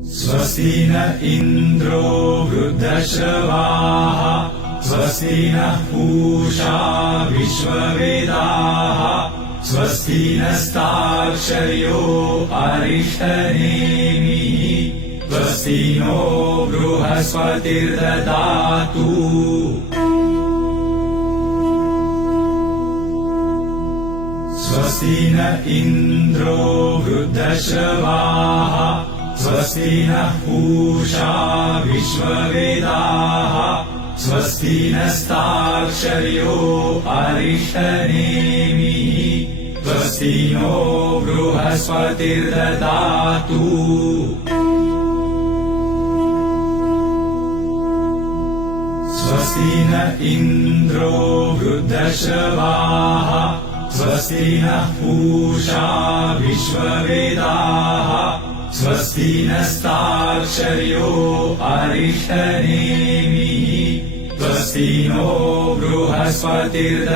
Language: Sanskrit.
स्वस्ति न इन्द्रो वृद्धश्रवाः स्वस्ति नः पूषा विश्ववेदाः स्वस्ति नस्ताक्षर्यो अरिष्टनेमिः स्वस्ति नो बृहस्पतिर्ददातु। स्वस्ति न इन्द्रो वृद्धश्रवाः स्वस्ति नः पूषा विश्ववेदाः स्वस्ति नस्ताक्षर्यो अरिष्टनेमिः स्वस्ति नो बृहस्पतिर्ददातु। स्वस्ति न इन्द्रो वृद्धश्रवाः स्वस्ति नः पूषा विश्ववेदाः स्वस्ति नस्ताक्षर्यो अरिष्टनेमिः स्वस्ति नो बृहस्पतिर्ददातु।